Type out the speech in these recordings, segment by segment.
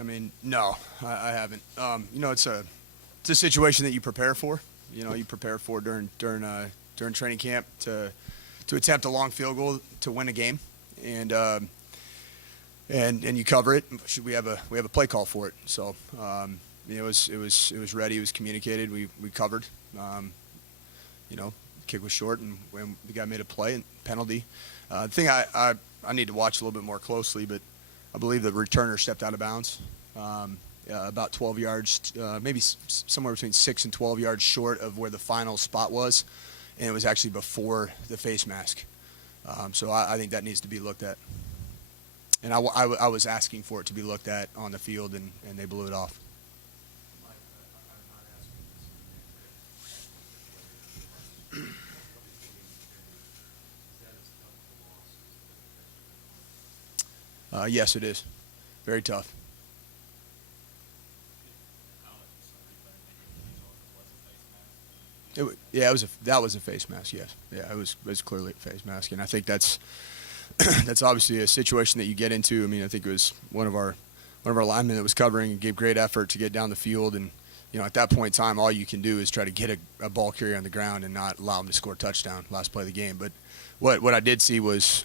I mean, no, I haven't. It's a situation that you prepare for. You prepare for during training camp to attempt a long field goal to win a game, and you cover it. We have a play call for it. So it was ready. It was communicated. We covered. Kick was short, and when the guy made a play and penalty. The thing I need to watch a little bit more closely, but I believe the returner stepped out of bounds, about 12 yards, maybe somewhere between 6 and 12 yards short of where the final spot was, and it was actually before the face mask. So I think that needs to be looked at. And I was asking for it to be looked at on the field, and they blew it off. Yes, it is. Very tough. That was a face mask. Yes, yeah, it was clearly a face mask, and I think that's that's obviously a situation that you get into. I mean, I think it was one of our linemen that was covering and gave great effort to get down the field, and at that point in time, all you can do is try to get a ball carrier on the ground and not allow him to score a touchdown last play of the game. But what I did see was.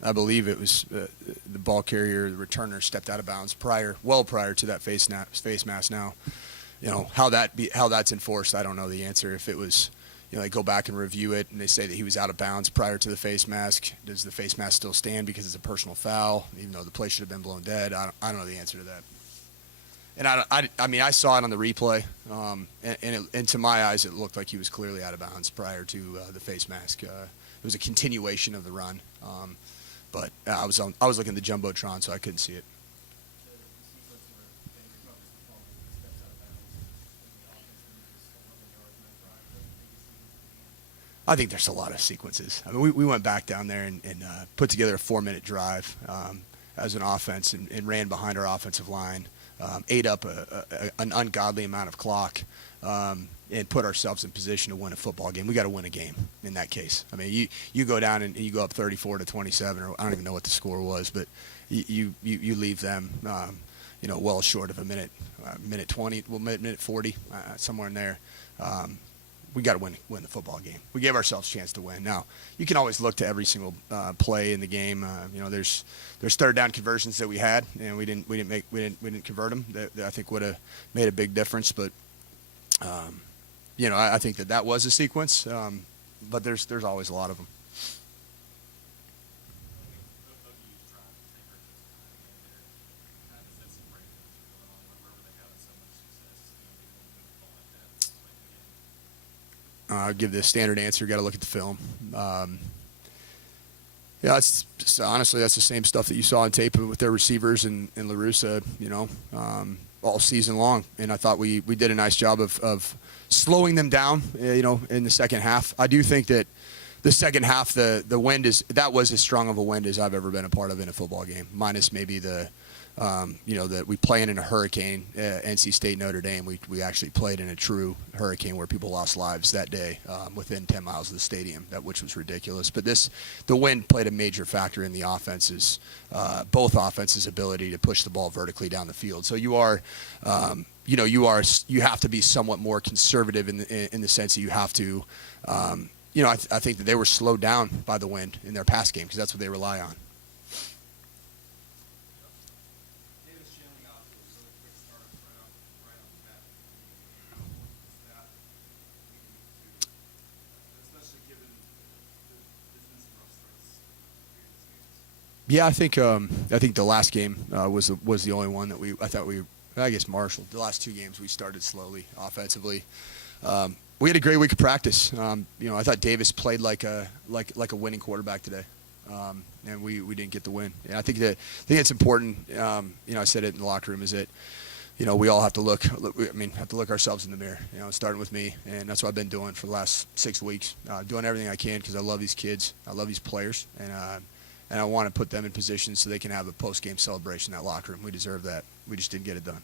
I believe it was the ball carrier, the returner, stepped out of bounds well prior to that face mask. Now, how that's enforced, I don't know the answer. If it was, they go back and review it and they say that he was out of bounds prior to the face mask. Does the face mask still stand because it's a personal foul, even though the play should have been blown dead? I don't know the answer to that. And I mean, I saw it on the replay, and to my eyes, it looked like he was clearly out of bounds prior to the face mask. It was a continuation of the run. But I was looking at the jumbotron, so I couldn't see it. I think there's a lot of sequences. I mean, we went back down there and put together a 4-minute drive as an offense and ran behind our offensive line, ate up an ungodly amount of clock, and put ourselves in position to win a football game. We got to win a game in that case. I mean, you go down and you go up 34-27, or I don't even know what the score was, but you leave them, well short of a minute 20, minute 40, somewhere in there. We got to win the football game. We gave ourselves a chance to win. Now, you can always look to every single play in the game. There's third down conversions that we had, and we didn't convert them. That I think would have made a big difference, but. I think that was a sequence, but there's always a lot of them. I'll give the standard answer. Got to look at the film. Honestly, that's the same stuff that you saw on tape with their receivers and LaRussa, all season long. And I thought we did a nice job of slowing them down, in the second half. I do think that the second half, the wind was as strong of a wind as I've ever been a part of in a football game, minus maybe that we play in a hurricane, NC State, Notre Dame. We actually played in a true hurricane where people lost lives that day within 10 miles of the stadium, which was ridiculous. But the wind played a major factor in the both offenses' ability to push the ball vertically down the field. So you have to be somewhat more conservative in the sense that you have to, I think that they were slowed down by the wind in their pass game because that's what they rely on. Yeah, I think the last game was the only one that I guess marshaled. The last two games we started slowly offensively. We had a great week of practice. I thought Davis played like a winning quarterback today, and we didn't get the win. And I think it's important. I said it in the locker room is that we all have to look ourselves in the mirror. Starting with me, and that's what I've been doing for the last 6 weeks, doing everything I can because I love these kids, I love these players, and I want to put them in position so they can have a post-game celebration in that locker room. We deserve that. We just didn't get it done.